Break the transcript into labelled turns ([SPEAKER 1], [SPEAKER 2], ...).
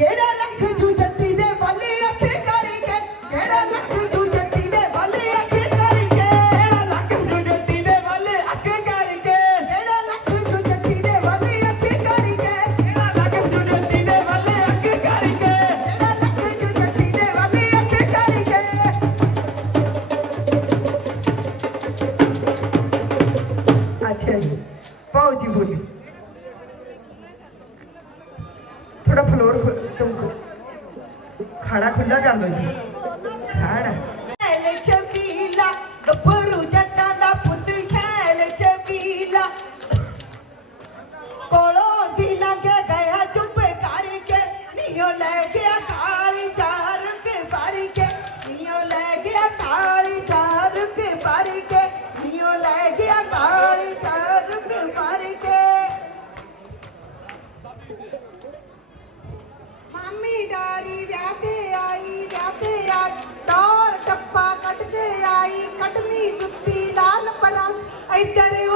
[SPEAKER 1] ਲੱਖ ਜੂ ਜੱਟੀ ਦੇ ਵਾਲੇ ਅੱਖੇ ਕਰਕੇ? ਕਿਹੜਾ ਲੱਖ ਜੂ ਜੱਟੀ ਦੇ ਵਾਲੇ ਅੱਖੇ ਕਰਕੇ?
[SPEAKER 2] ਕਿਹੜਾ ਲੱਕ ਨੂੰ ਜੋਤੀ ਦੇ ਵੱਲ ਅੱਖ ਕਰਕੇ?
[SPEAKER 1] ਕਿਹੜਾ ਲੱਖ ਜੂ ਜੱਟੀ ਦੇ ਵਾਲੇ ਅੱਖੇ ਕਰਕੇ?
[SPEAKER 2] ਕਿਹੜਾ ਲੱਕ ਨੂੰ ਜੋਤੀ ਦੇ ਵੱਲ ਅੱਖ ਕਰਕੇ?
[SPEAKER 1] ਕਿਹੜਾ ਲੱਖ ਜੂ ਜੱਟੀ ਦੇ ਵਾਲੇ ਅੱਖੇ ਕਰਕੇ? ਅੱਛਾ ਜੀ। ਪਾਓ ਜੀ ਬੋਲੀ। तो खाना खुला जाम ਟੌਰ ਟੱਪਾ ਕੱਢ ਕੇ